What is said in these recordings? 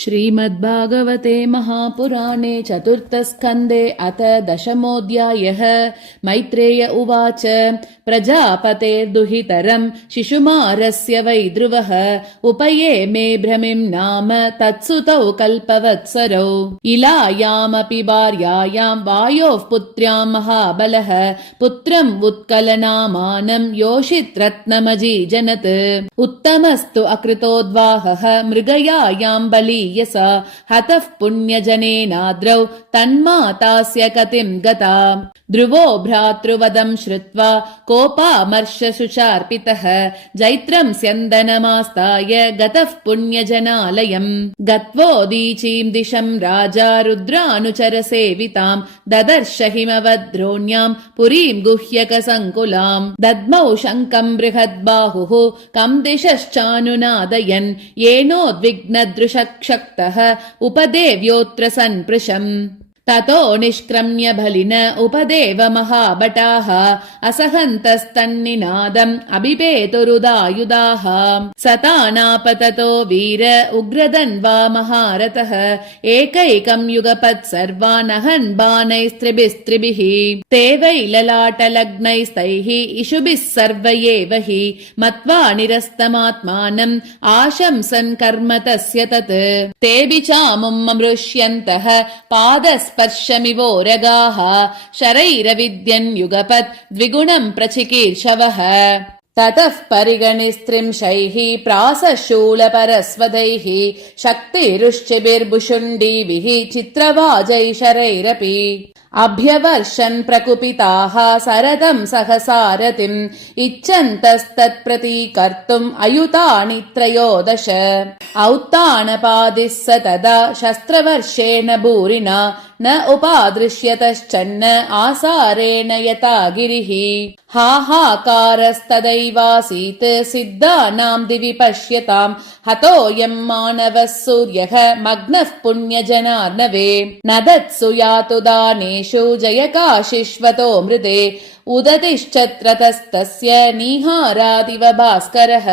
श्रीमद्भागवते महापुराणे चतुर्थस्कन्धे अथ दशमोऽध्यायः। मैत्रेय उवाच प्रजापतेर्दुहितरम् शिशुमारस्य वै ध्रुवः उपये मे भ्रमिं नाम तत्सुतौ कल्पवत्सरौ इलायामपि भार्यायां वायोः पुत्र्यां महाबलः पुत्रम् उत्कलनामानं योषित्रत्नमजीजनत् उत्तमस्तु अकृतोद्वाहः मृगयायां बलीयसा हतः पुण्यजनेनाद्रौ तन्मातास्य कतिं गता ध्रुवो भ्रातृवदं श्रुत्वा कोपामर्शशुचार्पितः जैत्रं स्यन्दनमास्ताय गतः पुण्यजनालयम् गत्वोदीचीं दिशं राजा रुद्रानुचरसेवितां ददर्श हिमवद्रोण्यां पुरीं गुह्यकसङ्कुलाम् दद्मौ शङ्कं बृहद्बाहुः कं दिशश्चानुनादयन् येनोद्विग्नदृशक्षक्तः उपदेव्योऽत्र सन्पृशम् ततो निष्क्रम्य बलिन उपदेव महाभटाः असहन्तस्तन्निनादम् अभिपेतुरुदायुधाः सतानापततो वीर उग्रदन्वा महारथः एकैकं युगपत् सर्वानहन् बाणैस्त्रिभिस्त्रिभिः ते वै ललाटलग्नैस्तैः इषुभिः सर्व एव हि मत्वा निरस्तमात्मानम् आशंसन् कर्म तस्य तत् तेऽपि चामुममृष्यन्तः पादस्पर्शमिवोरगाः शरैरविद्यन् युगपत् द्विगुणं प्रचिकीर्षवः ततः परिगणिस्त्रिंशैः प्रासशूलपरस्वदैः शक्तिरुश्चिभिर्भुशुण्डीभिः चित्रवाजै शरैरपि अभ्यवर्षन् प्रकुपिताः सरदं सहसारथिम् इच्छन्तस्तत्प्रतीकर्तुम् अयुतानि त्रयोदश औत्तानपादिः स तदा शस्त्रवर्षेण भूरिणा न उपादृश्यतश्चन्न आसारेण यथा गिरिः हाहाकारस्तदैवासीत् सिद्धानां दिवि पश्यताम् हतोऽयं मानवः सूर्यः मग्नः पुण्यजनार्णवे न दत्सु यातु दानेषु जयकाशिष्वतो मृदे उदतिश्चत्रतस्तस्य निहारादिव भास्करः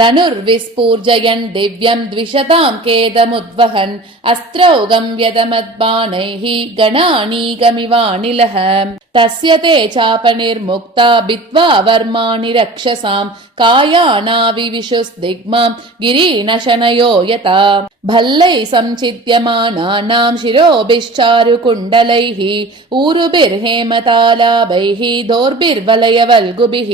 धनुर्विस्फूर्जयन् दिव्यम् द्विशतां केदमुद्वहन् अस्त्रौगं व्यदमद्बाणैः गणानीगमिवानिलः तस्य ते चापनिर्मुक्ता भित्त्वा वर्माणि रक्षसां कायानाविविशुस्दिग्मां गिरीनशनयो यता भल्लैः संचिद्यमानानां शिरोभिश्चारुकुण्डलैः ऊरुभिर्हेमतालाभैः दोर्भिर्वलयवल्गुभिः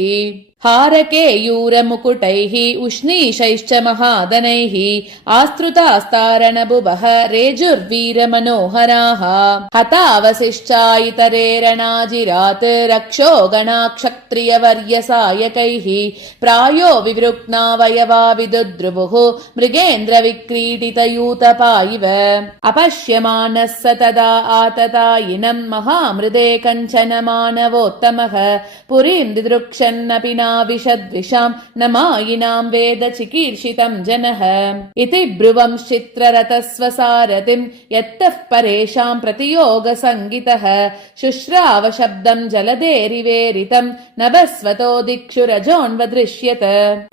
हारकेयूरमुकुटैः उष्णीशैश्च महादनैः आस्तृतास्तारणबुभः रेजुर्वीरमनोहराः हतावशिष्टायितरेरणाजिरात् रक्षो गणाक्षत्रियवर्यसायकैः प्रायो विवृक्नावयवा विदुद्रुवुः मृगेन्द्रविक्रीडितयूतपायिव अपश्यमानः स तदा आततायिनं महामृदे कञ्चन मानवोत्तमः पुरीं दिदृक्षन्नपि विषद्विषां न मायिनां वेद चिकीर्षितं जनः इति ब्रुवंश्चित्ररथस्वसारथिं यत्तः परेषां प्रतियोगसङ्गितः शुश्राव शब्दं जलधेरिवेरितं नभस्वतो दिक्षु रजोन्वदृश्यत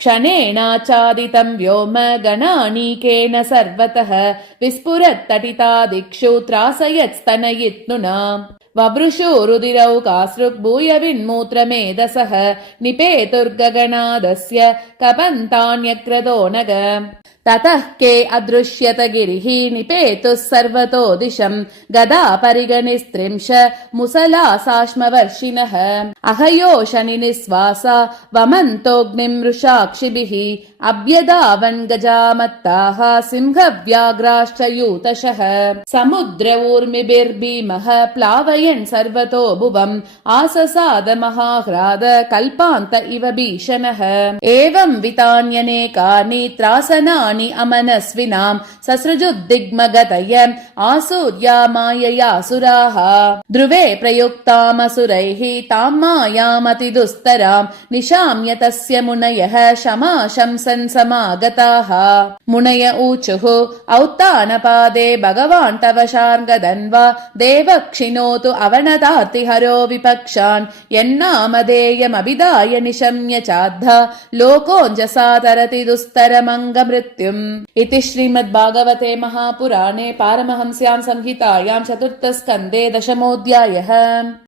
क्षणेनाचादितं व्योम गणानीकेन सर्वतः विस्फुरत्तटिता दिक्षु त्रासयत्स्तनयित्नुना ववृषुरुदिरौकासृग्भूय विन्मूत्रमेधसः निपेतुर्गगणादस्य कपन्तान्यक्रतो नग ततः के अदृश्यत गिरिः निपेतुः सर्वतो दिशम् गदा परिगणिस्त्रिंश मुसलासाश्मवर्षिणः अहयो शनिनिःश्वासा वमन्तोऽग्निं वृषाक्षिभिः अभ्यधावन् गजामत्ताः सिंहव्याघ्राश्च यूतशः समुद्र ऊर्मिभिर्भीमः प्लावयन् सर्वतो भुवम् आससाद महाह्राद कल्पान्त इव भीषणः एवं वितान्यनेकानि त्रासनानि अमनस्विनां ससृजुद्दिग्मगतय आसूर्या माययासुराः ध्रुवे प्रयुक्तामसुरैः तां मायामतिदुस्तरां निशाम्य तस्य मुनयः शमाशंसन् समागताः मुनय ऊचुः औत्तानपादे भगवान् तव शार्ङ्गधन्वा देवक्षिणोतु अवनतार्तिहरो विपक्षान् यन्नामधेयमभिधाय निशम्य चाद्धा लोकोऽञ्जसा तरति दुस्तरमङ्गमृत्यु मृत्युम् इति श्रीमद्भागवते महापुराणे पारमहंस्यां संहितायां 4. स्कन्धे 10. अध्यायः।